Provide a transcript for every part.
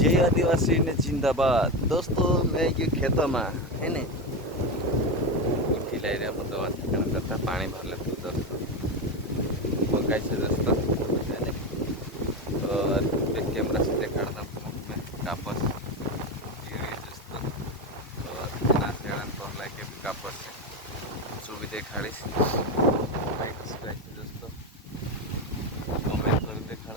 जय आदिवासी ने जिंदाबाद। दोस्तों मैं ये खेतों में है ने उठी लाई रे दवा ठिकाना करता पानी भर लेते दोस्तों मकाई से दोस्तों है ने। और बैक कैमरा से देखा मैं कापस ये दोस्तों और नाचेड़न पहला के कापस सुविधा खाड़ी दोस्तों कमेंट कर देखा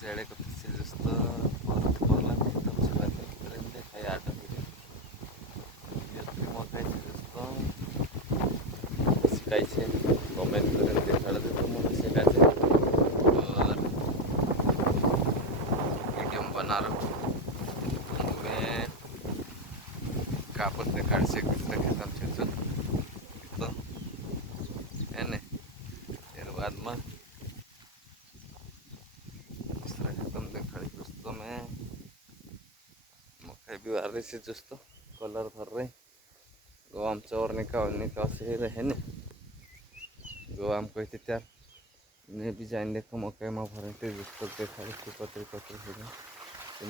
सेड़े को दोस्तों बहुत पहला एकदम से बात करेंगे खाई आटा मकाई दोस्तों सिखाई से कमेंट करें देखा देते मुझे सिखाई और वीडियो बना रहा हूँ मैं कापस देखा से कितना खेतम छे तो है ने यार बाद में दूसरा खेतम देखा दोस्तों मैं मकई भी आ रही से दोस्तों कलर भर रहे गोवाम चौर निकाल से है ने गोवाम कहते त्यार ने भी जान देखो मकई में भरते दोस्तों देखा पत्री पत्री हो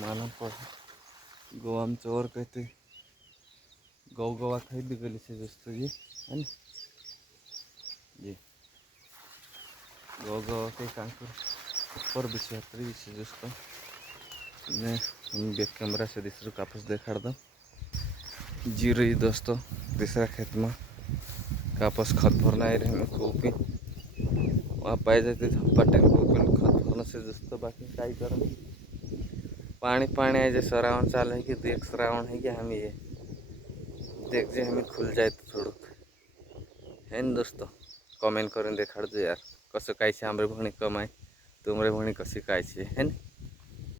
मालूम पड़ गोवाम चौर कहते गौ गवा खाई भी गली से दोस्तों जी है ना जी गौ गवा के कांकुर ऊपर भी छतरी भी से दोस्तों मैं बैक कैमरा से दूसरा कापस देखा दो जी रही दोस्तों तीसरा खेत में कापस खत भरना आई रहे कोपी वहाँ पाई जाती पटे कोपी खत भरना से दोस्तों बाकी काय कर पानी पानी है जो श्रावण चाल है कि देख श्रावण है कि हम ये देख जे हमें खुल जाए तो थोड़ा है न दोस्तों कमेंट करें देखा दो यार कसं काय हमारे भणी कमाई तुमरे भणी कशी काय है न।